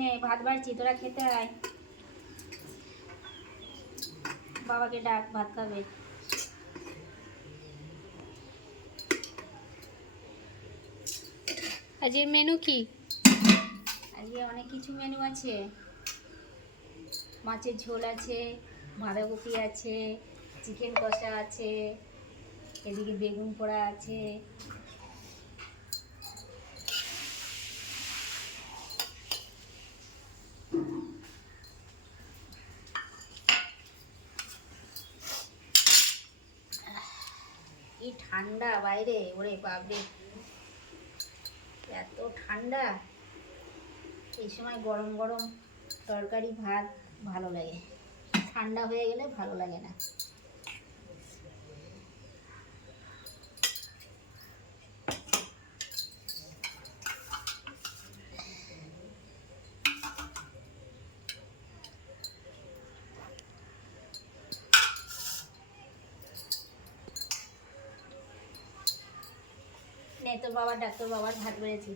নে ভাত বাড়ছি, তোরা খেতে আয়। বাবাকে ডাক, ভাত খাবে। আজকের মেনু কি? আজকে অনেক কিছু মেনু আছে। মাছের ঝোল আছে, বাঁধাকপি আছে, চিকেন কষা আছে, এদিকে বেগুন পোড়া আছে। কি ঠান্ডা বাইরে, ওরে বাপরে এত ঠান্ডা। এই সময় গরম গরম তরকারি ভাত ভালো লাগে, ঠান্ডা হয়ে গেলে ভালো লাগে না। নে তোর বাবার ডাক, তোর বাবার ভাত বেড়েছি।